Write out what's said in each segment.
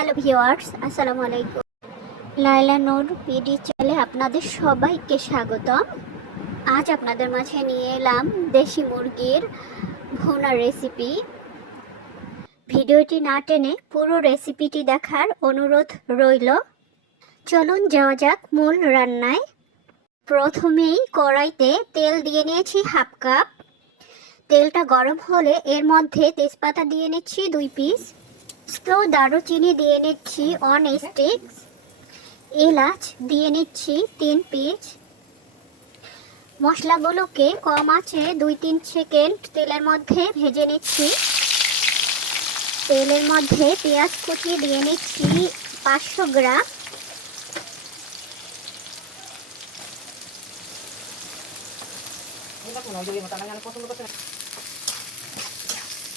Hello viewers, আসসালামু আলাইকুম। লায়লা নূর PD চ্যানেলে আপনাদের সবাইকে স্বাগতম। আজ আপনাদের মাঝে নিয়ে এলাম দেশি মুরগির ভুনা রেসিপি। ভিডিওটি না টেনে পুরো রেসিপিটি দেখার অনুরোধ রইল। চলুন যাওয়া যাক মূল রান্নায়। প্রথমেই কড়াইতে তেল দিয়ে নিয়েছি হাফ কাপ। তেলটা গরম হলে এর মধ্যে তেজপাতা দিয়ে নিচ্ছি 2 পিস, দারুচিনি দিয়ে নিচ্ছি 1 স্টিক, এলাচ দিয়ে নিচ্ছি 3 পিস। মশলাগুলোকে কম আঁচে 2-3 সেকেন্ড তেলের মধ্যে ভেজে নিচ্ছি। তেলের মধ্যে পেঁয়াজ কুচি দিয়ে নিচ্ছি 500 গ্রাম।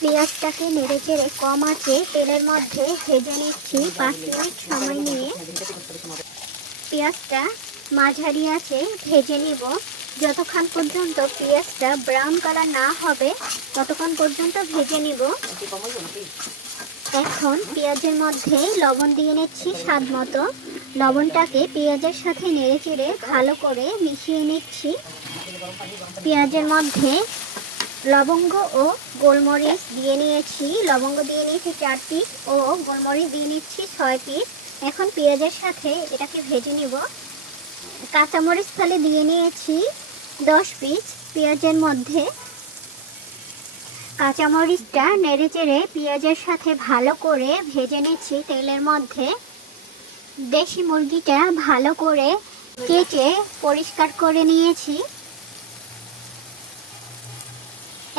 পেঁয়াজটাকে নেড়ে চেড়ে কম আঁচে তেলের মধ্যে ভেজে নিচ্ছি 5 মিনিট সময় নিয়ে। পেঁয়াজটা মাঝারি আঁচে ভেজে নিব। যতক্ষণ পর্যন্ত পেঁয়াজটা ব্রাউন কালার না হবে ততক্ষণ পর্যন্ত ভেজে নিব। এখন পেঁয়াজের মধ্যে লবণ দিয়ে নিচ্ছি স্বাদ মতো। লবণটাকে পেঁয়াজের সাথে নেড়ে চেড়ে ভালো করে মিশিয়ে নিচ্ছি। পেঁয়াজের মধ্যে লবঙ্গ ও গোলমরিচ দিয়ে নিয়েছি। লবঙ্গ দিয়ে নিয়েছি 4 পিস ও গোলমরিচ দিয়ে নিচ্ছি 6 পিস। এখন পেঁয়াজের সাথে এটাকে ভেজে নিব। কাঁচামরিচ ফালি দিয়ে নিয়েছি 10 পিস পেঁয়াজের মধ্যে। কাঁচামরিচটা নেড়ে চেড়ে পেঁয়াজের সাথে ভালো করে ভেজে নিচ্ছি তেলের মধ্যে। দেশি মুরগিটা ভালো করে কেটে পরিষ্কার করে নিয়েছি।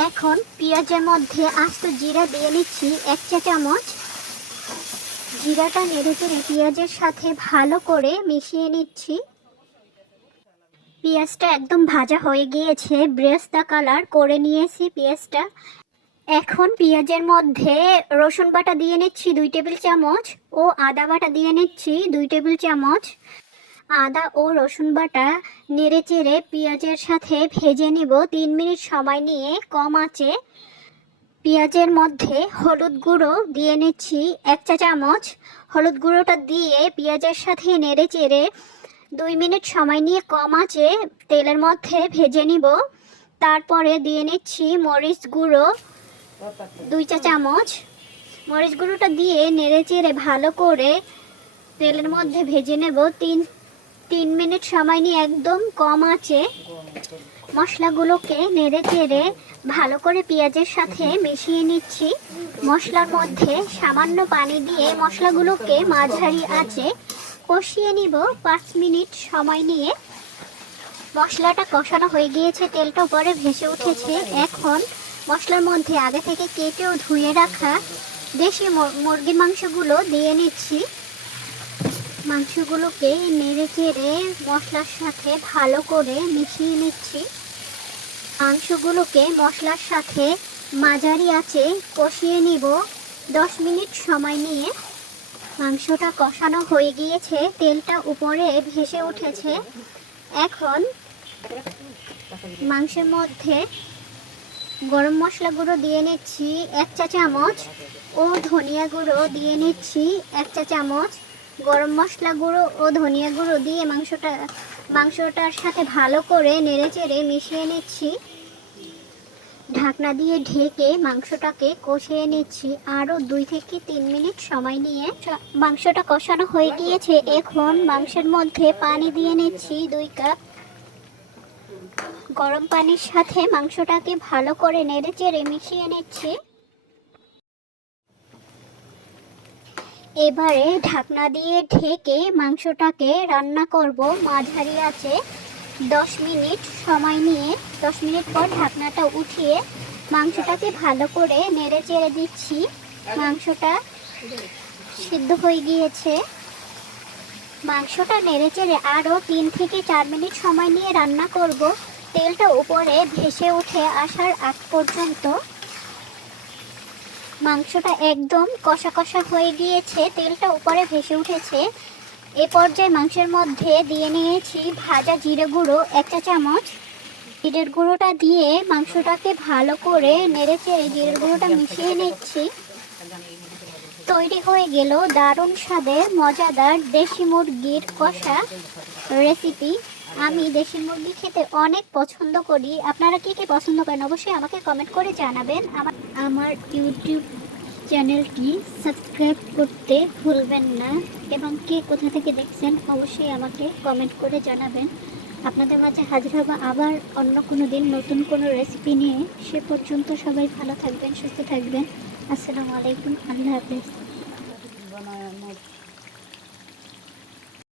এখন পেঁয়াজের মধ্যে আস্ত জিরা দিয়ে নিচ্ছি 1 চা চামচ। জিরাটা নেড়েচেড়ে পেঁয়াজের সাথে ভালো করে মিশিয়ে নিচ্ছি। পেঁয়াজটা একদম ভাজা হয়ে গিয়েছে, ব্রেস্তা কালার করে নিয়েছি পেঁয়াজটা। এখন পেঁয়াজের মধ্যে রসুন বাটা দিয়ে নিচ্ছি 2 টেবিল চামচ ও আদা বাটা দিয়ে নিচ্ছি 2 টেবিল চামচ। আদা ও রসুন বাটা নেড়ে চেড়ে পেঁয়াজের সাথে ভেজে নিব 3 মিনিট সময় নিয়ে কম আঁচে। পেঁয়াজের মধ্যে হলুদ গুঁড়ো দিয়ে নিচ্ছি 1 চা চামচ। হলুদ গুঁড়োটা দিয়ে পেঁয়াজের সাথে নেড়ে চেড়ে 2 মিনিট সময় নিয়ে কম আঁচে তেলের মধ্যে ভেজে নিব। তারপরে দিয়ে নিচ্ছি মরিচ গুঁড়ো 2 চা চামচ। মরিচ গুঁড়োটা দিয়ে নেড়ে চেড়ে ভালো করে তেলের মধ্যে ভেজে নেব 3 মিনিট সময় নিয়ে একদম কম আঁচে। মশলাগুলোকে নেড়ে চেড়ে ভালো করে পেঁয়াজের সাথে মিশিয়ে নিচ্ছি। মশলার মধ্যে সামান্য পানি দিয়ে মশলাগুলোকে মাঝারি আঁচে কষিয়ে নিব 5 মিনিট সময় নিয়ে। মশলাটা কষানো হয়ে গিয়েছে, তেলটা উপরে ভেসে উঠেছে। এখন মশলার মধ্যে আগে থেকে কেটে ও ধুয়ে রাখা দেশি মুরগির মাংসগুলো দিয়ে নিচ্ছি। মাংসগুলোকে নেড়ে চেড়ে মশলার সাথে ভালো করে মিশিয়ে নিচ্ছি। মাংসগুলোকে মশলার সাথে মাঝারি আঁচে কষিয়ে নিব 10 মিনিট সময় নিয়ে। মাংসটা কষানো হয়ে গিয়েছে, তেলটা উপরে ভেসে উঠেছে। এখন মাংসের মধ্যে গরম মশলা গুঁড়ো দিয়ে নিচ্ছি 1 চা চামচ ও ধনিয়া গুঁড়ো দিয়ে নিচ্ছি 1 চা চামচ। গরম মশলা গুঁড়ো ও ধনিয়া গুঁড়ো দিয়ে মাংসটার সাথে ভালো করে নেড়েচেড়ে মিশিয়ে নিচ্ছি। ঢাকনা দিয়ে ঢেকে মাংসটাকে কষিয়ে নিচ্ছি আরও 2 থেকে 3 মিনিট সময় নিয়ে। মাংসটা কষানো হয়ে গিয়েছে, এখন মাংসের মধ্যে পানি দিয়ে নিচ্ছি 2 কাপ। গরম পানির সাথে মাংসটাকে ভালো করে নেড়েচেড়ে মিশিয়ে নিচ্ছি। এবারে ঢাকনা দিয়ে ঢেকে মাংসটাকে রান্না করব মাঝারি আঁচে 10 মিনিট সময় নিয়ে। 10 মিনিট পর ঢাকনাটা উঠিয়ে মাংসটাকে ভালো করে নেড়েচেড়ে দিচ্ছি। মাংসটা সিদ্ধ হয়ে গিয়েছে। মাংসটা নেড়েচেড়ে আরও 3 থেকে 4 মিনিট সময় নিয়ে রান্না করব, তেলটা উপরে ভেসে উঠে আসার আগ পর্যন্ত। মাংসটা একদম কষা কষা হয়ে গিয়েছে, তেলটা উপরে ভেসে উঠেছে। এ পর্যায়ে মাংসের মধ্যে দিয়ে নিয়েছি ভাজা জিরে গুঁড়ো 1 চা চামচ। জিরের গুঁড়োটা দিয়ে মাংসটাকে ভালো করে নেড়েচেড়ে জিরের গুঁড়োটা মিশিয়ে নিচ্ছি। তৈরি হয়ে গেল দারুণ স্বাদের মজাদার দেশি মুরগির কষা রেসিপি। আমি দেশি মুরগি খেতে অনেক পছন্দ করি। আপনারা কে কে পছন্দ করেন অবশ্যই আমাকে কমেন্ট করে জানাবেন। আমার ইউটিউব চ্যানেলটি সাবস্ক্রাইব করতে ভুলবেন না এবং কে কোথা থেকে দেখছেন অবশ্যই আমাকে কমেন্ট করে জানাবেন। আপনাদের মাঝে হাজির হব আবার অন্য কোনো দিন নতুন কোনো রেসিপি নিয়ে। সে পর্যন্ত সবাই ভালো থাকবেন, সুস্থ থাকবেন। আসসালামু আলাইকুম, আল্লাহ হাফেজ।